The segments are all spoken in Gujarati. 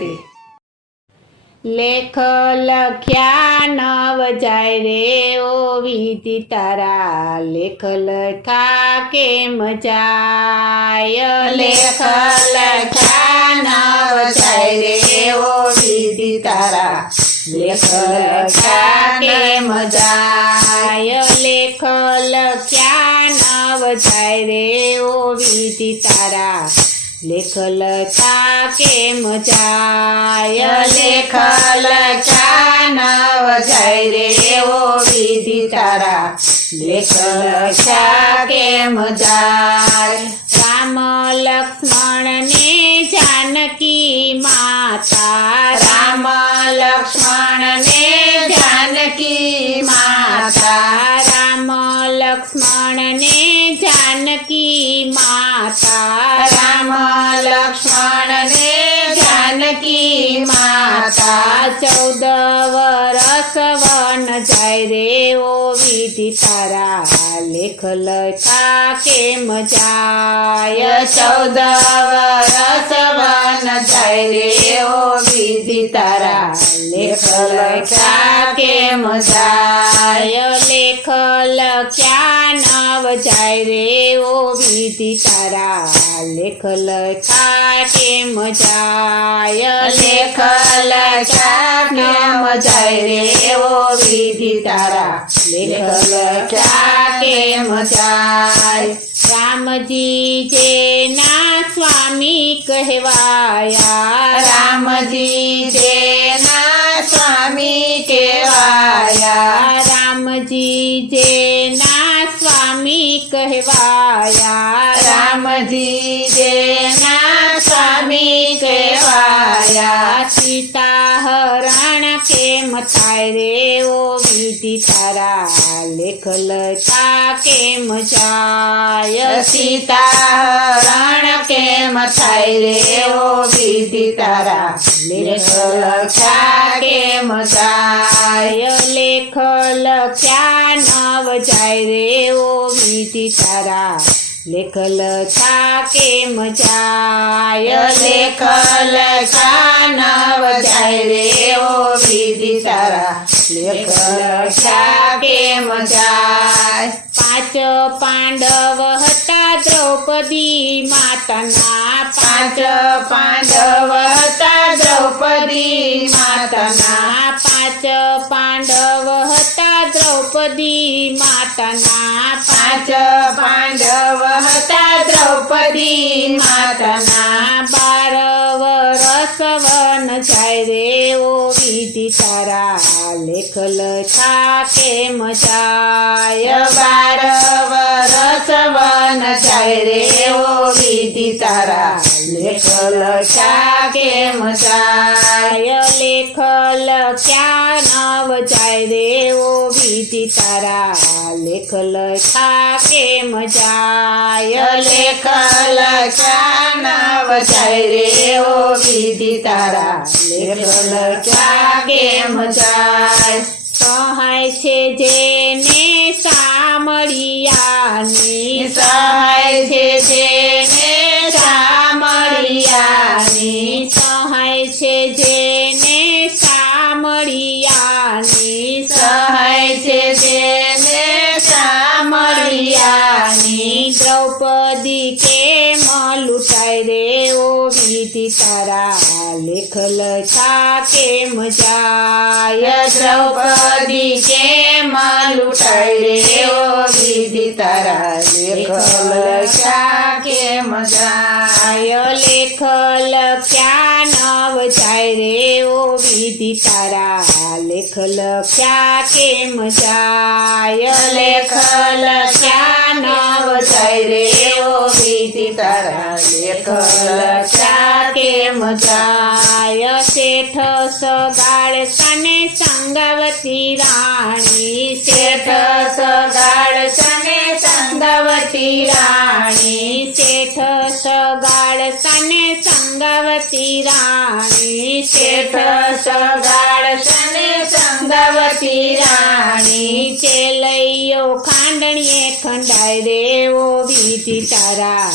ગુજરાતી. લેખ લખ્યા નવ જાય રે ઓ વિધિ તારા, લેખ લખા કેમ જાય. લેખ લખ્યા નવ જાય રે ઓ વિધિ તારા, લેખ લખ્યા કેમ જાય. લેખ લખ્યા નવ જાય રે ઓ વિધિ તારા, લેખ લખા કેમ જાય. લેખ લખ્યા નવ જાય રે ઓ વિધિ તારા, લેખ લખ્યા કેમ જાય. રામ લક્ષ્મણ ને જાનકી માતા, રામ લક્ષ્મણ ને જાનકી માતા, રામ લક્ષ્મણ ને જાનકી માતા, રામ લક્ષ્મણ ને જાનકી માતા. 14 વરસ વન જાય રે ઓ વિધિ તારા, લેખ લખા કેમ જાય. 14 વરસ વન જાય રે ઓ વિધિ તારા, લેખ લખ્યા કેમ જાય. લેખ લખ્યા નવ જાય રે ઓ વિધિ તારા, લેખ લખા કેમ જાય. લેખ લખ્યા કેમ જાય રે ઓ વિધિ તારા, લેખ લખ્યા કેમ જાય. રામજી જેના સ્વામી કહેવાયા, રામજી જેના સ્વામી કહેવાયા, રામજી જેના સ્વામી કહેવાયા, રામજી જેના સ્વામી કહેવાયા. સીતા હરણ કેમ થાય રે ઓ વિધિ તારા, લેખ લખા કેમ જાય. સીતા હરણ કેમ થાય રે ઓ વિધિ તારા, લેખ લખ્યા કેમ જાય. લેખ લખ્યા નવ જાય રે ઓ વિધિ તારા, લેખ લખા કેમ જાય. લેખ લખ્યા નવ જાય રે ઓ વિધિ તારા, લેખ લખ્યા કેમ જાય. 5 પાંડવ હતા દ્રૌપદી માતાના, 5 પાંડવ હતા દ્રૌપદી માતાના, 5 પાંડવ હતા દ્રૌપદી માતાના, 5 પાંડવ હતા દ્રૌપદી માતાના. 12 વરસ વન જાય રે ઓ વિધિ તારા, લેખ લખા કેમ જાય. 12 વરસ વન જાય રે ઓ વિધિ તારા, લેખ લખ્યા કેમ જાય. લેખ લખ્યા નવ જાય રે ઓ વિધિ તારા, લેખ લખા કેમ જાય. લેખ લખ્યા નવ જાય રે ઓ વિધિ તારા, લેખ લખ્યા કેમ જાય. સહાય છે જેને સામળિયાની, સહાય છે જેને સામળિયાની, સહાય છે જેને સામળિયાની, સહાય છે જેને સામળિયાની. દ્રૌપદી કેમ લૂંટાય રે ઓ વિધિ તારા, લેખ લખા કેમ જાય. દ્રૌપદી કેમ લૂંટાય રે ઓ વિધિ તારા, લેખ લખ્યા કેમ જાય. લેખ લખ્યા નવ જાય રે ઓ વિધિ તારા, લેખ લખ્યા કેમ જાય. લેખ લખ્યા નવ જાય રે ઓ વિધિ તારા, લેખ લખ્યા કેમ જાય. શેઠ સગાળ સને સંગાવતી રાણી, શેઠ સગાળ સને સંગાવતી રાણી, શેઠ સગાળ સને સંગાવતી રાણી, શેઠ સગાળ સને સંગાવતી રાણી. ચેલૈયો ખાંડણીએ ખંડાય રે ઓ વિધિ તારા,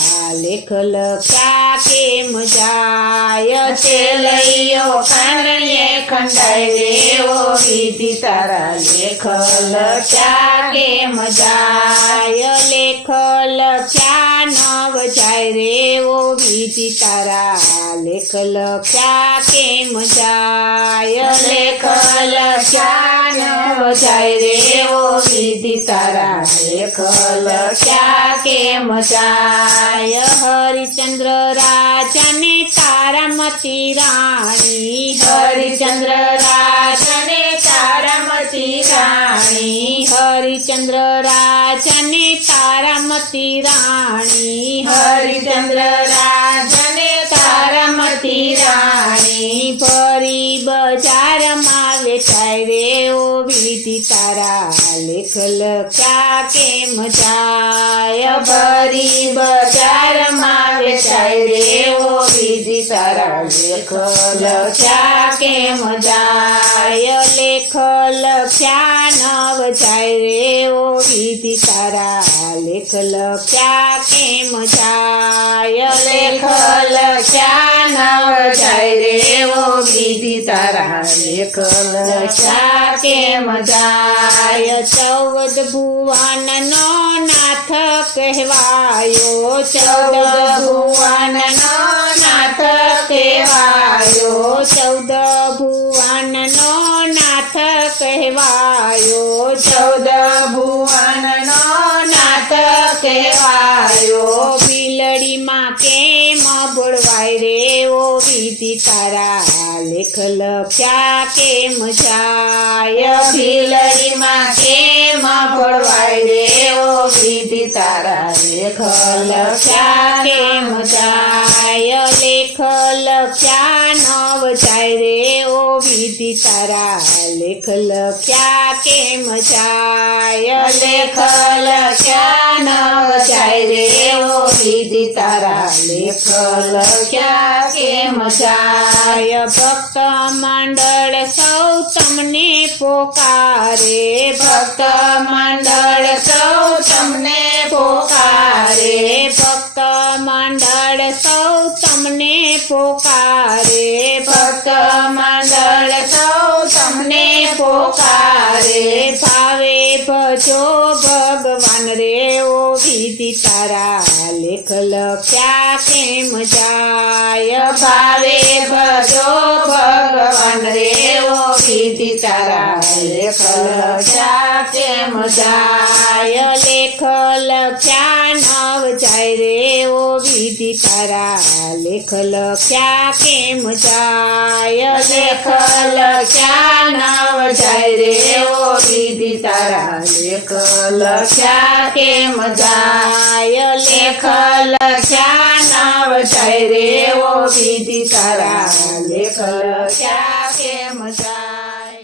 લેખ લખ્યા કેમ જાય છેલૈયો ખાંડણીએ ખંડાય રેવો વિધિ તારા લેખ લખ્યા કેમ જાય લેખ લખ્યા નવ જાય રેવો વિધિ તારા લેખ લખ્યા કેમ જાય લેખ લખ્યા ન જાય રેવો વિધિ તારા લેખ લખ્યા કેમ જાય હરિચંદ્ર રાજાને તારામતી રાણી હરિચંદ્ર રાજાને તારામતી રાણી હરિચંદ્ર રાજાને તારામતી રાણી હરિચંદ્ર રાજાને તારામતી રાણી ફરી બજારમાં વેચાય રેવો વિધિ તારા લેખ લખ્યા કેમ જાય ભરી બજારમાં વેચાય રેવો વિધિ તારા લેખ લખ્યા કેમ જાય લેખ લખ્યા નવ જાય રેવો વિધિ તારા લેખ લખ્યા કેમ જાય લેખ લખ્યા નવ જાય રેવો વિધિ તારા લેખ લખ્યા કેમ જાય 14 ભુવનનો નાથ કહેવાયો 14 ભુવનનો નાથ કહેવાયો 14 ભુવનનો નાથ કહેવાયો 14 ભુવનનો નાથ કહેવાયો બિલડીમાં કેમ બોળવાય રેવો વિધિ તારા લેખ લખ્યા કેમ જાય બિલડીમાં કેમ ભળવાય રેવો વિધિ તારા લેખ લખ્યા કેમ જાય લેખ લખ્યા નવ જાય રેવો વિધિ તારા લેખ લખ્યા કેમ જાય લેખ લખ્યા નવ જાય રેવો વિધિ તારા લેખ લખ્યા કેમ જાય ભક્ત મંડળ સૌ તમને પોકારે ભક્ત મંડળ સૌ તમને પોકારે ભક્ત મંડળ સૌ તમને પોકારે ભક્ત મંડળ સૌ તમને પોકારે ભાવે ભજો ભગવાન રેવો વિધિ તારા લેખ લખ્યા કેમ જાય ભાવે ભજો ભગવાન રેવો વિધિ તારા લેખ લખ્યા કેમ જાય લેખ લખ્યા નવ જાય રેવો વિધિ તારા લેખ લખ્યા કેમ જાય લેખ લખ્યા નવ જાય રેવો વિધિ તારા લેખ લખ્યા કેમ જાય લેખ લખ્યા નવ જાય રેવો વિધિ તારા લેખ લખ્યા કેમ જાય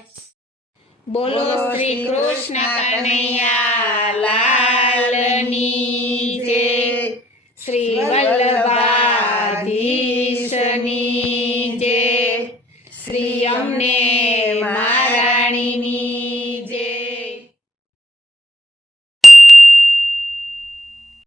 બોલો શ્રી કૃષ્ણ કનૈયા લાલની જય શ્રી વલ્લભ